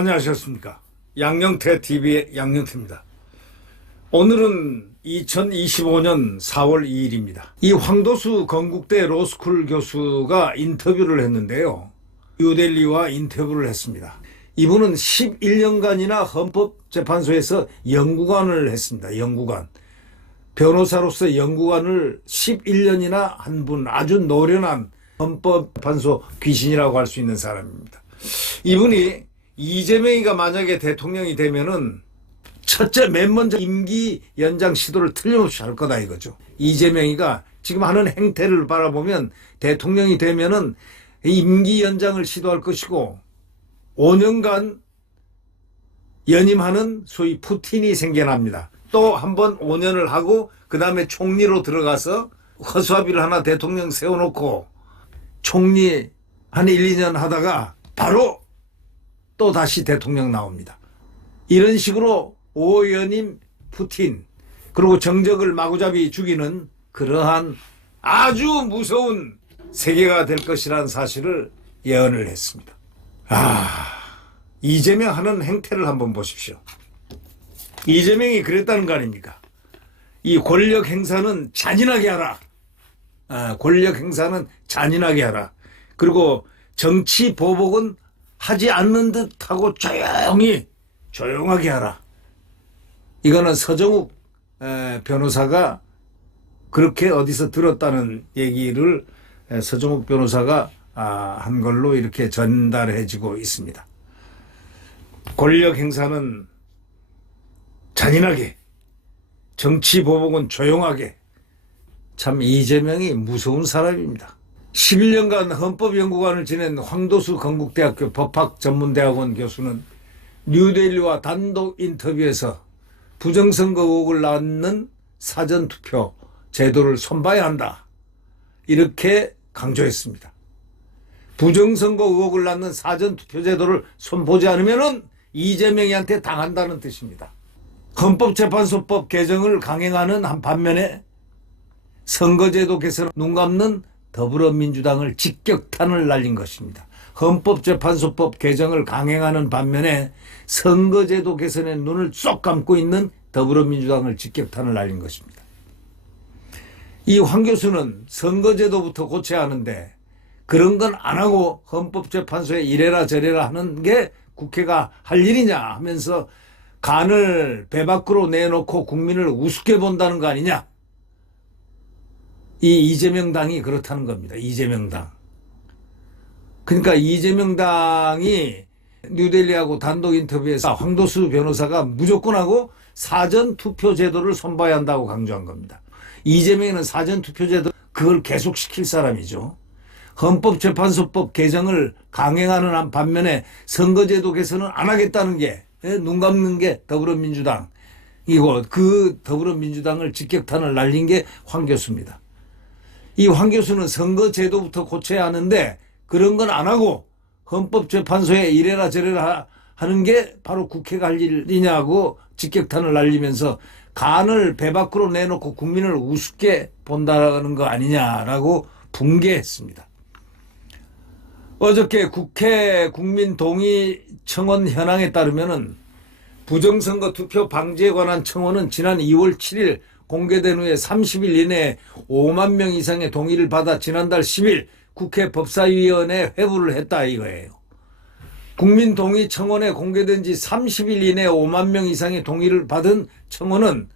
안녕하셨습니까? 양영태 TV의 양영태입니다. 오늘은 2025년 4월 2일입니다. 이 황도수 건국대 로스쿨 교수가 인터뷰를 했는데요. 뉴델리와 인터뷰를 했습니다. 이분은 11년간이나 헌법재판소에서 연구관을 했습니다. 연구관. 변호사로서 연구관을 11년이나 한 분, 아주 노련한 헌법재판소 귀신이라고 할 수 있는 사람입니다. 이분이 이재명이가 만약에 대통령이 되면은 첫째 맨 먼저 임기 연장 시도를 틀림없이 할 거다 이거죠. 이재명이가 지금 하는 행태를 바라보면 대통령이 되면은 임기 연장을 시도할 것이고 5년간 연임하는 소위 푸틴이 생겨납니다. 또 한 번 5년을 하고 그 다음에 총리로 들어가서 허수아비를 하나 대통령 세워놓고 총리 한 1, 2년 하다가 바로 또 다시 대통령 나옵니다. 이런 식으로 5연임 푸틴 그리고 정적을 마구잡이 죽이는 그러한 아주 무서운 세계가 될 것이라는 사실을 예언을 했습니다. 이재명 하는 행태를 한번 보십시오. 이재명이 그랬다는 거 아닙니까? 이 권력 행사는 잔인하게 하라. 권력 행사는 잔인하게 하라. 그리고 정치 보복은 하지 않는 듯하고 조용하게 하라. 이거는 서정욱 변호사가 그렇게 어디서 들었다는 얘기를 서정욱 변호사가 한 걸로 이렇게 전달해지고 있습니다. 권력 행사는 잔인하게, 정치 보복은 조용하게. 참 이재명이 무서운 사람입니다. 11년간 헌법연구관을 지낸 황도수 건국대학교 법학전문대학원 교수는 뉴델리와 단독 인터뷰에서 부정선거 의혹을 낳는 사전투표 제도를 손봐야 한다. 이렇게 강조했습니다. 부정선거 의혹을 낳는 사전투표 제도를 손보지 않으면 이재명이한테 당한다는 뜻입니다. 헌법재판소법 개정을 강행하는 한 반면에 선거제도 개선을 눈감는 더불어민주당을 직격탄을 날린 것입니다. 헌법재판소법 개정을 강행하는 반면에 선거제도 개선에 눈을 쏙 감고 있는 더불어민주당을 직격탄을 날린 것입니다. 이 황 교수는 선거제도부터 고쳐야 하는데 그런 건 안 하고 헌법재판소에 이래라 저래라 하는 게 국회가 할 일이냐 하면서 간을 배 밖으로 내놓고 국민을 우습게 본다는 거 아니냐. 이 이재명 당이 그렇다는 겁니다. 이재명 당. 그러니까 이재명 당이 뉴델리하고 단독 인터뷰에서 황도수 변호사가 무조건 하고 사전투표 제도를 손봐야 한다고 강조한 겁니다. 이재명은 사전투표 제도 그걸 계속시킬 사람이죠. 헌법재판소법 개정을 강행하는 한 반면에 선거제도 개선은 안 하겠다는 게 눈 감는 게 더불어민주당이고 그 더불어민주당을 직격탄을 날린 게 황 교수입니다. 이 황 교수는 선거제도부터 고쳐야 하는데 그런 건 안 하고 헌법재판소에 이래라 저래라 하는 게 바로 국회가 할 일이냐고 직격탄을 날리면서 간을 배 밖으로 내놓고 국민을 우습게 본다는 거 아니냐라고 분개했습니다. 어저께 국회 국민동의청원 현황에 따르면 부정선거 투표 방지에 관한 청원은 지난 2월 7일 공개된 후에 30일 이내에 5만 명 이상의 동의를 받아 지난달 10일 국회 법사위원회에 회부를 했다 이거예요. 국민동의 청원에 공개된 지 30일 이내에 5만 명 이상의 동의를 받은 청원은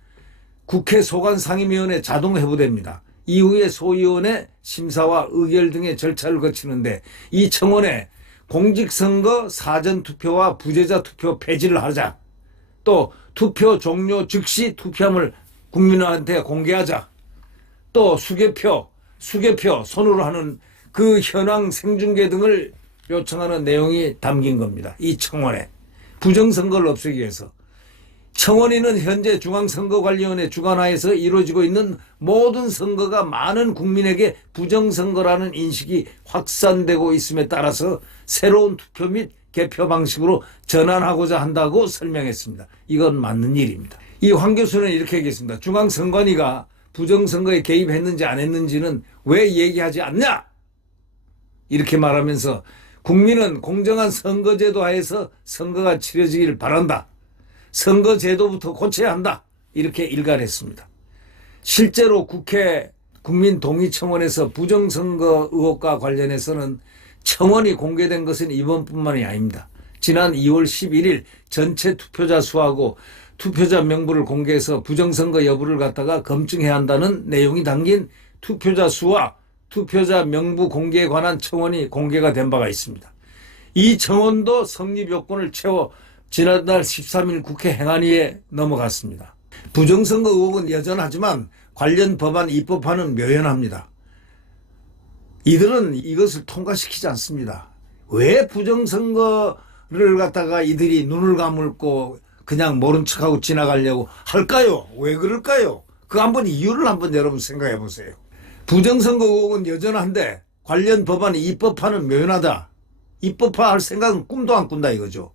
국회 소관상임위원회 자동 회부됩니다. 이후에 소위원회 심사와 의결 등의 절차를 거치는데 이 청원에 공직선거 사전투표와 부재자 투표 폐지를 하자. 또 투표 종료 즉시 투표함을 국민한테 공개하자. 또 수개표 손으로 하는 그 현황 생중계 등을 요청하는 내용이 담긴 겁니다. 이 청원에. 부정선거를 없애기 위해서. 청원인은 현재 중앙선거관리위원회 주관하에서 이루어지고 있는 모든 선거가 많은 국민에게 부정선거라는 인식이 확산되고 있음에 따라서 새로운 투표 및 개표 방식으로 전환하고자 한다고 설명했습니다. 이건 맞는 일입니다. 이 황 교수는 이렇게 얘기했습니다. 중앙선관위가 부정선거에 개입했는지 안 했는지는 왜 얘기하지 않냐? 이렇게 말하면서 국민은 공정한 선거제도 하에서 선거가 치러지길 바란다. 선거제도부터 고쳐야 한다. 이렇게 일갈했습니다. 실제로 국회 국민동의청원에서 부정선거 의혹과 관련해서는 청원이 공개된 것은 이번뿐만이 아닙니다. 지난 2월 11일 전체 투표자 수하고 투표자 명부를 공개해서 부정선거 여부를 갖다가 검증해야 한다는 내용이 담긴 투표자 수와 투표자 명부 공개에 관한 청원이 공개가 된 바가 있습니다. 이 청원도 성립 요건을 채워 지난달 13일 국회 행안위에 넘어갔습니다. 부정선거 의혹은 여전하지만 관련 법안 입법화는 묘연합니다. 이들은 이것을 통과시키지 않습니다. 왜 부정선거를 갖다가 이들이 눈을 감고 그냥 모른 척하고 지나가려고 할까요? 왜 그럴까요? 그 한번 이유를 한번 여러분 생각해 보세요. 부정선거 의혹은 여전한데 관련 법안이 입법화는 묘연하다. 입법화할 생각은 꿈도 안 꾼다 이거죠.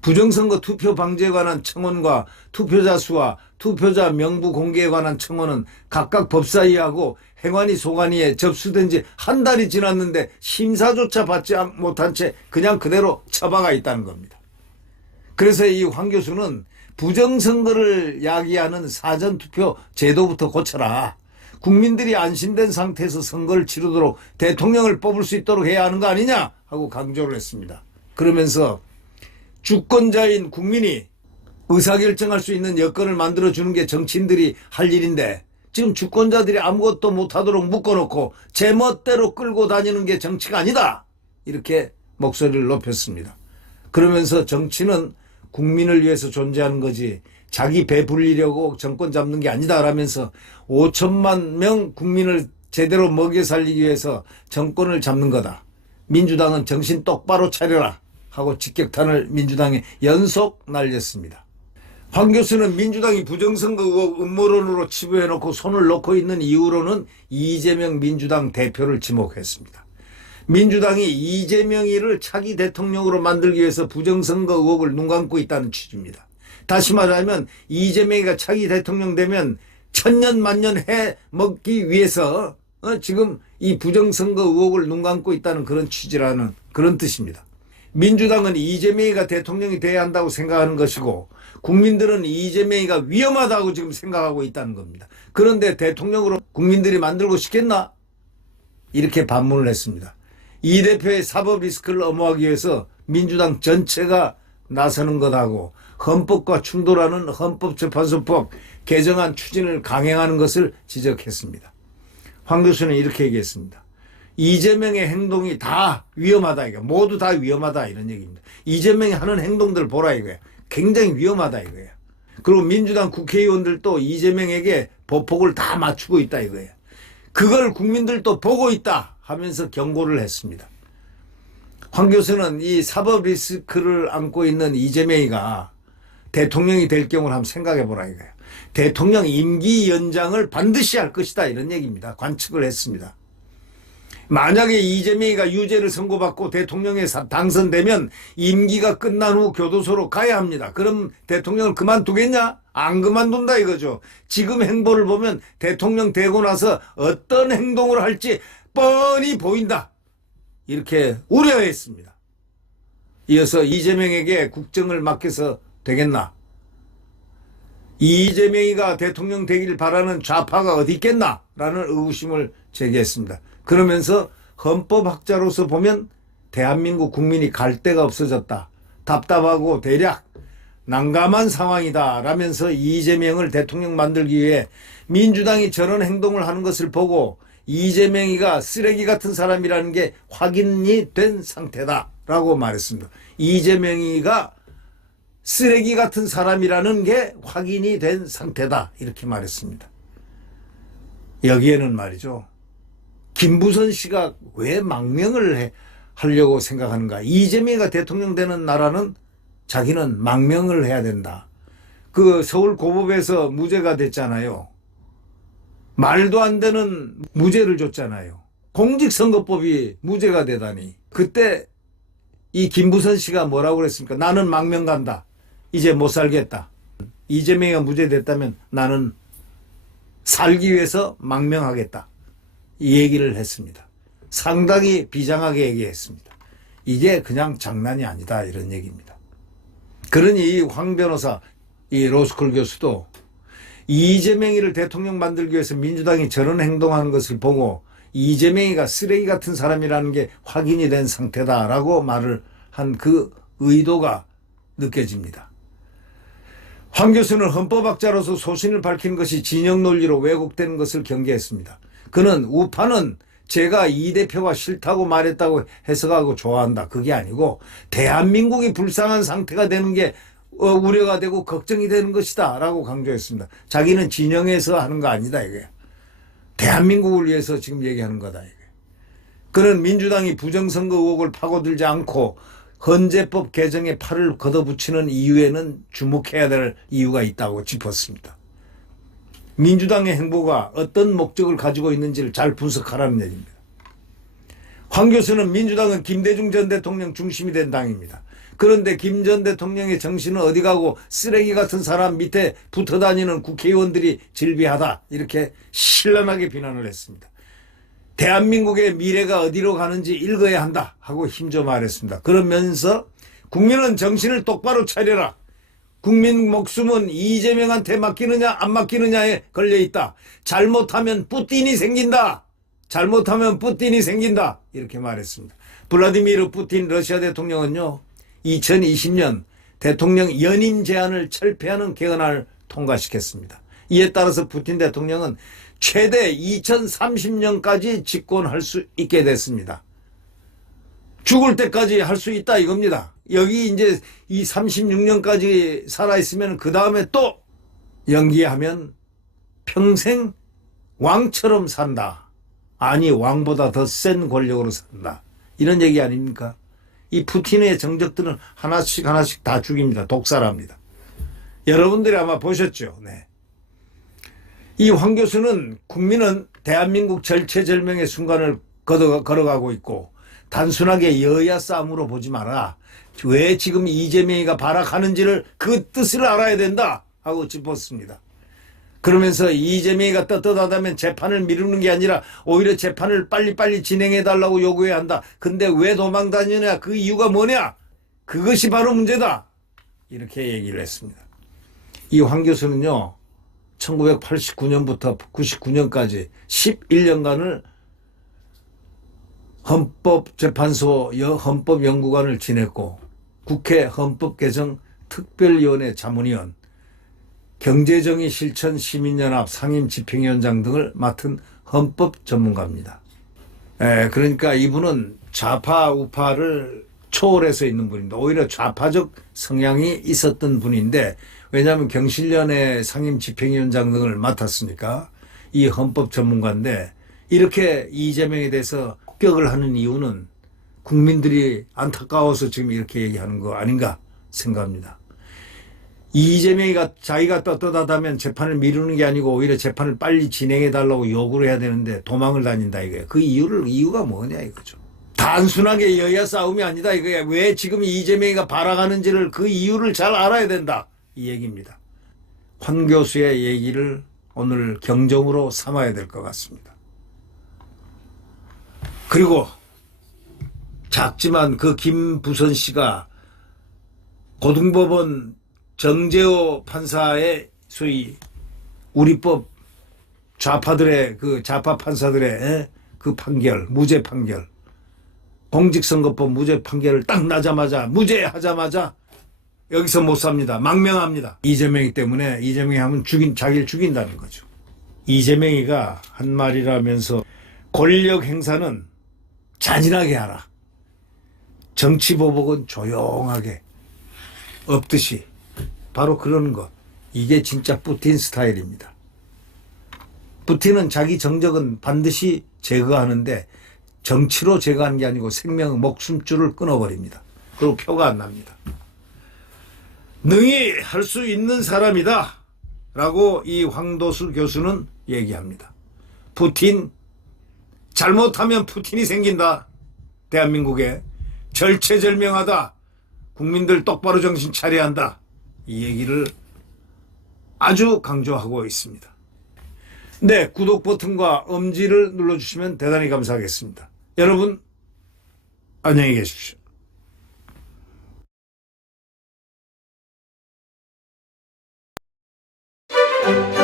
부정선거 투표 방지에 관한 청원과 투표자 수와 투표자 명부 공개에 관한 청원은 각각 법사위하고 행안위 소관위에 접수된 지 한 달이 지났는데 심사조차 받지 못한 채 그냥 그대로 처박아 있다는 겁니다. 그래서 이 황 교수는 부정선거를 야기하는 사전투표 제도부터 고쳐라. 국민들이 안심된 상태에서 선거를 치르도록 대통령을 뽑을 수 있도록 해야 하는 거 아니냐 하고 강조를 했습니다. 그러면서 주권자인 국민이 의사결정할 수 있는 여건을 만들어주는 게 정치인들이 할 일인데 지금 주권자들이 아무것도 못하도록 묶어놓고 제멋대로 끌고 다니는 게 정치가 아니다. 이렇게 목소리를 높였습니다. 그러면서 정치는 국민을 위해서 존재하는 거지 자기 배 불리려고 정권 잡는 게 아니다 라면서 5천만 명 국민을 제대로 먹여 살리기 위해서 정권을 잡는 거다. 민주당은 정신 똑바로 차려라 하고 직격탄을 민주당에 연속 날렸습니다. 황 교수는 민주당이 부정선거 의혹 음모론으로 치부해놓고 손을 놓고 있는 이유로는 이재명 민주당 대표를 지목했습니다. 민주당이 이재명이를 차기 대통령으로 만들기 위해서 부정선거 의혹을 눈 감고 있다는 취지입니다. 다시 말하면 이재명이가 차기 대통령 되면 천년만년 해 먹기 위해서 지금 이 부정선거 의혹을 눈 감고 있다는 그런 취지라는 그런 뜻입니다. 민주당은 이재명이가 대통령이 돼야 한다고 생각하는 것이고 국민들은 이재명이가 위험하다고 지금 생각하고 있다는 겁니다. 그런데 대통령으로 국민들이 만들고 싶겠나? 이렇게 반문을 했습니다. 이 대표의 사법 리스크를 엄호하기 위해서 민주당 전체가 나서는 것하고 헌법과 충돌하는 헌법재판소법 개정안 추진을 강행하는 것을 지적했습니다. 황 교수는 이렇게 얘기했습니다. 이재명의 행동이 다 위험하다 이거 모두 다 위험하다 이런 얘기입니다. 이재명이 하는 행동들 보라 이거야. 굉장히 위험하다 이거야. 그리고 민주당 국회의원들도 이재명에게 보폭을 다 맞추고 있다 이거야. 그걸 국민들도 보고 있다 하면서 경고를 했습니다. 황 교수는 이 사법 리스크를 안고 있는 이재명이가 대통령이 될 경우를 한번 생각해 보라 이거야. 대통령 임기 연장을 반드시 할 것이다 이런 얘기입니다. 관측을 했습니다. 만약에 이재명이가 유죄를 선고받고 대통령에 당선되면 임기가 끝난 후 교도소로 가야 합니다. 그럼 대통령을 그만두겠냐? 안 그만둔다 이거죠. 지금 행보를 보면 대통령 되고 나서 어떤 행동을 할지 뻔히 보인다. 이렇게 우려했습니다. 이어서 이재명에게 국정을 맡겨서 되겠나? 이재명이가 대통령 되길 바라는 좌파가 어디 있겠나? 라는 의구심을 제기했습니다. 그러면서 헌법학자로서 보면 대한민국 국민이 갈 데가 없어졌다. 답답하고 대략 난감한 상황이다 라면서 이재명을 대통령 만들기 위해 민주당이 저런 행동을 하는 것을 보고 이재명이가 쓰레기 같은 사람이라는 게 확인이 된 상태다 라고 말했습니다. 이재명이가 쓰레기 같은 사람이라는 게 확인이 된 상태다 이렇게 말했습니다. 여기에는 말이죠. 김부선 씨가 왜 망명을 하려고 생각하는가. 이재명이가 대통령 되는 나라는 자기는 망명을 해야 된다. 그 서울 고법에서 무죄가 됐잖아요. 말도 안 되는 무죄를 줬잖아요. 공직선거법이 무죄가 되다니. 그때 이 김부선 씨가 뭐라고 그랬습니까? 나는 망명 간다. 이제 못 살겠다. 이재명이가 무죄됐다면 나는 살기 위해서 망명하겠다. 이 얘기를 했습니다. 상당히 비장하게 얘기했습니다. 이게 그냥 장난이 아니다 이런 얘기입니다. 그러니 황 변호사, 이 로스쿨 교수도 이재명이를 대통령 만들기 위해서 민주당이 저런 행동하는 것을 보고 이재명이가 쓰레기 같은 사람이라는 게 확인이 된 상태다라고 말을 한 그 의도가 느껴집니다. 황 교수는 헌법학자로서 소신을 밝힌 것이 진영 논리로 왜곡되는 것을 경계했습니다. 그는 우파는 제가 이 대표가 싫다고 말했다고 해석하고 좋아한다. 그게 아니고 대한민국이 불쌍한 상태가 되는 게 우려가 되고 걱정이 되는 것이다 라고 강조했습니다. 자기는 진영에서 하는 거 아니다 이게. 대한민국을 위해서 지금 얘기하는 거다 이게. 그는 민주당이 부정선거 의혹을 파고들지 않고 헌재법 개정에 팔을 걷어붙이는 이유에는 주목해야 될 이유가 있다고 짚었습니다. 민주당의 행보가 어떤 목적을 가지고 있는지를 잘 분석하라는 얘기입니다. 황 교수는 민주당은 김대중 전 대통령 중심이 된 당입니다. 그런데 김 전 대통령의 정신은 어디 가고 쓰레기 같은 사람 밑에 붙어 다니는 국회의원들이 질비하다 이렇게 신랄하게 비난을 했습니다. 대한민국의 미래가 어디로 가는지 읽어야 한다 하고 힘줘 말했습니다. 그러면서 국민은 정신을 똑바로 차려라. 국민 목숨은 이재명한테 맡기느냐 안 맡기느냐에 걸려있다. 잘못하면 뿌틴이 생긴다. 잘못하면 뿌틴이 생긴다. 이렇게 말했습니다. 블라디미르 푸틴 러시아 대통령은요. 2020년 대통령 연임 제한을 철폐하는 개헌안을 통과시켰습니다. 이에 따라서 푸틴 대통령은 최대 2030년까지 집권할 수 있게 됐습니다. 죽을 때까지 할 수 있다 이겁니다. 여기 이제 이 36년까지 살아있으면 그 다음에 또 연기하면 평생 왕처럼 산다. 아니 왕보다 더 센 권력으로 산다. 이런 얘기 아닙니까? 이 푸틴의 정적들은 하나씩 다 죽입니다. 독살합니다. 여러분들이 아마 보셨죠. 네. 이 황 교수는 국민은 대한민국 절체절명의 순간을 걸어가고 있고 단순하게 여야 싸움으로 보지 마라. 왜 지금 이재명이가 발악하는지를 그 뜻을 알아야 된다 하고 짚었습니다. 그러면서 이재명이가 떳떳하다면 재판을 미루는 게 아니라 오히려 재판을 빨리빨리 진행해달라고 요구해야 한다. 근데 왜 도망 다니냐? 그 이유가 뭐냐? 그것이 바로 문제다. 이렇게 얘기를 했습니다. 이 황 교수는요. 1989년부터 99년까지 11년간을 헌법재판소 헌법연구관을 지냈고 국회 헌법개정 특별위원회 자문위원, 경제정의 실천 시민연합 상임집행위원장 등을 맡은 헌법 전문가입니다. 그러니까 이분은 좌파 우파를 초월해서 있는 분입니다. 오히려 좌파적 성향이 있었던 분인데 왜냐하면 경실련의 상임집행위원장 등을 맡았으니까 이 헌법 전문가인데 이렇게 이재명에 대해서 폭격을 하는 이유는 국민들이 안타까워서 지금 이렇게 얘기하는 거 아닌가 생각합니다. 이재명이가 자기가 떳떳하다면 재판을 미루는 게 아니고 오히려 재판을 빨리 진행해달라고 요구를 해야 되는데 도망을 다닌다 이거예요. 그 이유가 뭐냐 이거죠. 단순하게 여야 싸움이 아니다 이거야. 왜 지금 이재명이가 발악하는지를 그 이유를 잘 알아야 된다 이 얘기입니다. 황 교수의 얘기를 오늘 경종으로 삼아야 될 것 같습니다. 그리고 작지만 그 김부선 씨가 고등법원 정재호 판사의 소위 우리법 좌파들의 그 좌파 판사들의 그 판결, 무죄 판결, 공직선거법 무죄 판결을 딱 나자마자 무죄하자마자 여기서 못 삽니다. 망명합니다. 이재명이 때문에 이재명이 하면 자기를 죽인다는 거죠. 이재명이가 한 말이라면서 권력 행사는 잔인하게 하라. 정치보복은 조용하게 없듯이 바로 그런 것. 이게 진짜 푸틴 스타일입니다. 푸틴은 자기 정적은 반드시 제거하는데 정치로 제거하는 게 아니고 생명 목숨줄을 끊어버립니다. 그리고 표가 안 납니다. 능히 할 수 있는 사람이다 라고 이 황도수 교수는 얘기합니다. 푸틴 잘못하면 푸틴이 생긴다. 대한민국에 절체절명하다. 국민들 똑바로 정신 차려야 한다. 이 얘기를 아주 강조하고 있습니다. 네, 구독 버튼과 엄지를 눌러주시면 대단히 감사하겠습니다. 여러분 안녕히 계십시오. 네.